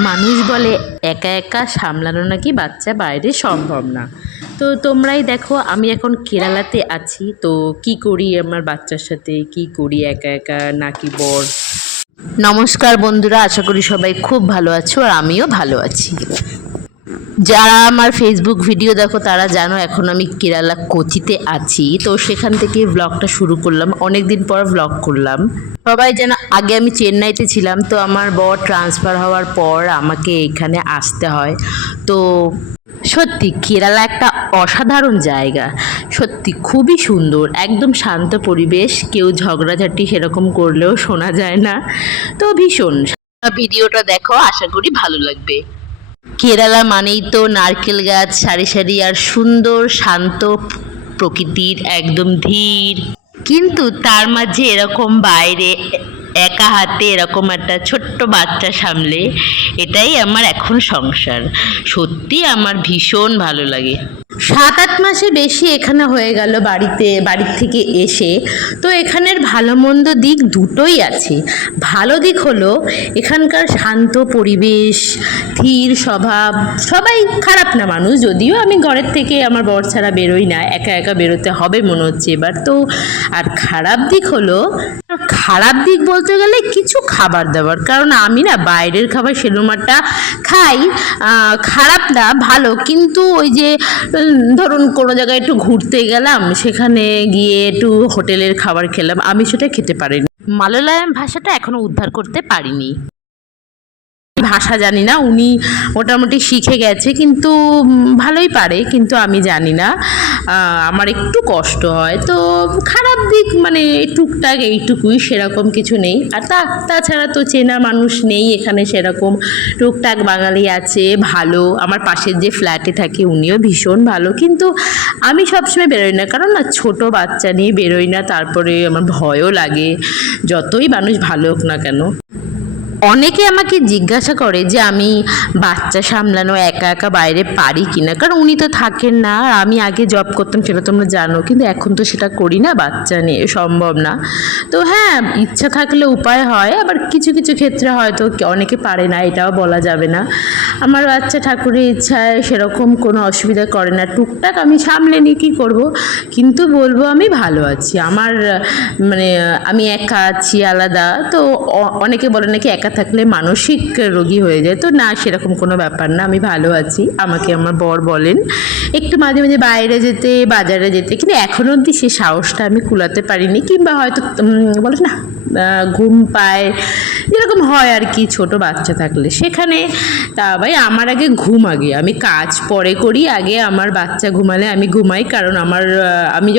মানুষ বলে একা একা সামলানো নাকি বাচ্চা বাইরে সম্ভব না। তো তোমরাই দেখো আমি এখন কেরালাতে আছি, তো কি করি আমার বাচ্চার সাথে, কি করি একা একা নাকি বর। নমস্কার বন্ধুরা, আশা করি সবাই খুব ভালো আছো আর আমিও ভালো আছি। যারা আমার ফেসবুক ভিডিও দেখো তারা জানো এখন আমি কেরালা কোচিতে আছি, তো সেখান থেকে ব্লগটা শুরু করলাম। অনেক দিন পর ব্লগ করলাম। সবাই যেন আগে আমি চেন্নাইতে ছিলাম, তো আমার বর ট্রান্সফার হওয়ার পর আমাকে এখানে আসতে হয়। তো সত্যি কেরালা একটা অসাধারণ জায়গা, সত্যি খুবই সুন্দর, একদম শান্ত পরিবেশ, কেউ ঝগড়াঝাটি সেরকম করলেও শোনা যায় না। তো ভীষণ ভিডিওটা দেখো, আশা করি ভালো লাগবে। কেরালা মানেই তো নারকেল গাছ সারি সারি আর সুন্দর শান্ত প্রকৃতির একদম ধীর, কিন্তু তার মাঝে এরকম বাইরে একা হাতে এরকম একটা ছোট্ট বাচ্চা সামলে, এটাই আমার এখন সংসার। সত্যি আমার ভীষণ ভালো লাগে। 7-8 মাসে বেশি এখানে হয়ে গেল বাড়ির থেকে এসে। তো এখানের ভালো মন্দ দিক দুটোই আছে। ভালো দিক হলো এখানকার শান্ত পরিবেশ, ধীর স্বভাব, সবাই খারাপ না মানুষ, যদিও আমি ঘরের থেকে আমার বর ছাড়া বেরোই না, একা একা বেরোতে হবে মনে হচ্ছে এবার তো। আর খারাপ দিক বলতে গেলে কিছু খাবার দাবার, কারণ আমি না বাইরের খাবার সেরকমটা খাই, খারাপ না ভালো, কিন্তু ওই যে ধরুন কোনো জায়গায় একটু ঘুরতে গেলাম, সেখানে গিয়ে একটু হোটেলের খাবার খেলাম, আমি সেটা খেতে পারিনি। মালয়ালম ভাষাটা এখনো উদ্ধার করতে পারিনি, ভাষা জানি না। উনি মোটামুটি শিখে গেছে, কিন্তু ভালোই পারে, কিন্তু আমি জানি না, আমার একটু কষ্ট হয়। তো খারাপ দিক মানে টুকটাক এইটুকুই, সেরকম কিছু নেই। আর তাছাড়া তো চেনা মানুষ নেই এখানে সেরকম, টুকটাক বাঙালি আছে ভালো। আমার পাশের যে ফ্ল্যাটে থাকে উনিও ভীষণ ভালো, কিন্তু আমি সবসময় বেরোই না, কারণ না ছোটো বাচ্চা নিয়ে বেরোই না, তারপরে আমার ভয়ও লাগে যতই মানুষ ভালো হোক না কেন। অনেকে আমাকে জিজ্ঞাসা করে যে আমি বাচ্চা সামলানো একা একা বাইরে পারি কিনা, কারণ উনি তো থাকেন না। আর আমি আগে জব করতাম, সেটা তোমরা জানো, কিন্তু এখন তো সেটা করি না, বাচ্চা নিয়ে সম্ভব না। তো হ্যাঁ, ইচ্ছা থাকলে উপায় হয়, আবার কিছু কিছু ক্ষেত্রে হয়তো অনেকে পারে না, এটাও বলা যাবে না। আমার বাচ্চা ঠাকুরের ইচ্ছায় সেরকম কোনো অসুবিধা করে না, টুকটাক আমি সামলে নিই, কী করবো। কিন্তু বলবো আমি ভালো আছি, আমার মানে আমি একা আছি আলাদা। তো অনেকে বলে নাকি একা থাকলে মানসিক রোগী হয়ে যায়, তো না, সেরকম কোনো ব্যাপার না, আমি ভালো আছি। আমাকে আমার বর বলেন একটু মাঝে মাঝে বাইরে যেতে, বাজারে যেতে, কিন্তু এখনো অবধি সে সাহসটা আমি কুলাতে পারিনি, কিংবা হয়তো বলে না ঘুম পায় যেরকম হয় আর কি ছোটো বাচ্চা থাকলে সেখানে। তা ভাই আমার আগে ঘুম, আগে আমি কাজ পরে করি, আগে আমার বাচ্চা ঘুমালে আমি ঘুমাই, কারণ আমি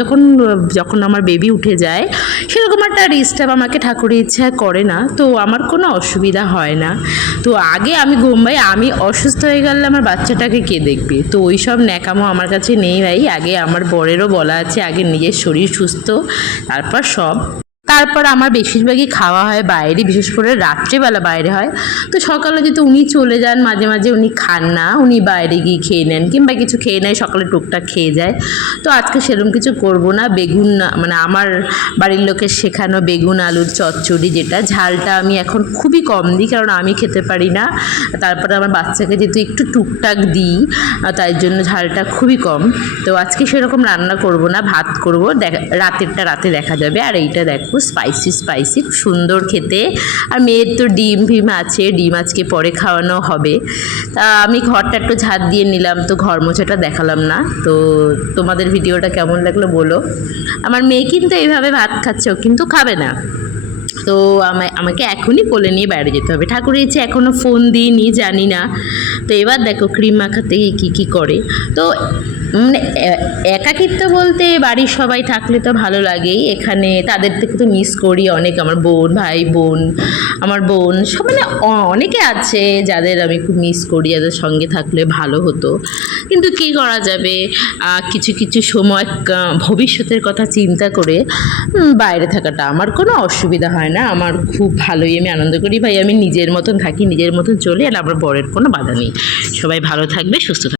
যখন আমার বেবি উঠে যায় সেরকম একটা ডিস্টার্ব আমাকে ঠাকুরের ইচ্ছায় করে না, তো আমার কোনো অসুবিধা হয় না। তো আগে আমি ঘুমাই, আমি অসুস্থ হয়ে গেলে আমার বাচ্চাটাকে কে দেখবে, তো ওই সব ন্যাকামো আমার কাছে নেই ভাই। আগে আমার বরেরও বলা আছে, আগে নিজের শরীর সুস্থ, তারপর আমার বেশিরভাগই খাওয়া হয় বাইরে, বিশেষ করে রাত্রেবেলা বাইরে হয়। তো সকালে যদি উনি চলে যান, মাঝে মাঝে উনি খান না, উনি বাইরে গিয়ে খেয়ে নেন, কিংবা কিছু খেয়ে নেয়, সকালে টুকটাক খেয়ে যায়। তো আজকে সেরকম কিছু করব না। বেগুন মানে আমার বাড়ির লোকের শেখানো বেগুন আলুর চচ্চড়ি, যেটা ঝালটা আমি এখন খুবই কম দিই, কারণ আমি খেতে পারি না, তারপরে আমার বাচ্চাকে যেহেতু একটু টুকটাক দিই, তাই জন্য ঝালটা খুবই কম। তো আজকে সেরকম রান্না করব না, ভাত করব, রাতে দেখা যাবে। আর এইটা দেখো স্পাইসি সুন্দর খেতে। আর মেয়ের তো ডিম আছে, ডিম আজকে পরে খাওয়ানো হবে। তা আমি ঘরটা একটু ঝাঁট দিয়ে নিলাম, তো ঘর মোছাটা দেখালাম না। তো তোমাদের ভিডিওটা কেমন লাগলো বলো। আমার মেয়ে কিন্তু এইভাবে ভাত খাচ্ছে, ও কিন্তু খাবে না। তো আমাকে এখনই কোলে নিয়ে বাইরে যেতে হবে, ঠাকুরের ইচ্ছে এখনও ফোন দিইনি, জানি না। তো এবার দেখো ক্রিম মাখাতে কী করে। তো মানে একাকিত্ব বলতে বাড়ির সবাই থাকলে তো ভালো লাগেই, এখানে তাদের থেকে তো মিস করি অনেক, আমার ভাই বোন, আমার বোন সব মানে অনেকে আছে যাদের আমি খুব মিস করি, যাদের সঙ্গে থাকলে ভালো হতো, কিন্তু কী করা যাবে। কিছু কিছু সময় ভবিষ্যতের কথা চিন্তা করে বাইরে থাকাটা আমার কোনো অসুবিধা হয় না, আমার খুব ভালোই, আমি আনন্দ করি ভাই। আমি নিজের মতন থাকি, নিজের মতন চলি, আর আমার বরের কোনো বাধা নেই। সবাই ভালো থাকবে, সুস্থ থাকবে।